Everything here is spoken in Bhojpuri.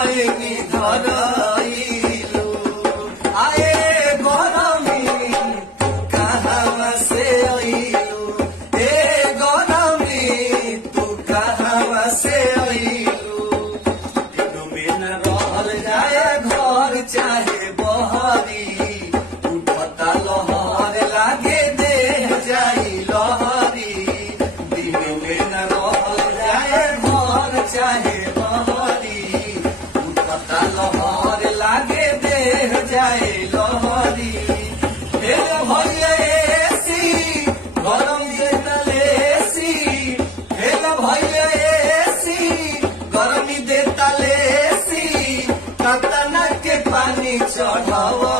डैनी धरइलू। आए गरमी तू कहवा से अइलू, ए गरमी तू कहवा से अइलू। दिनों में न रहल जाए घर चाहे बहरी, उठता लहर लागे देह जाई लहरी। दिनों में न रहल जाए घर चाहे बहरी, उठता लहर लागे देह जाए लहरी। फेर भइले एसी गरम देतलेसी, फेर भइले एसी गर्मी देतलेसी। कतना के पानी चढ़ावा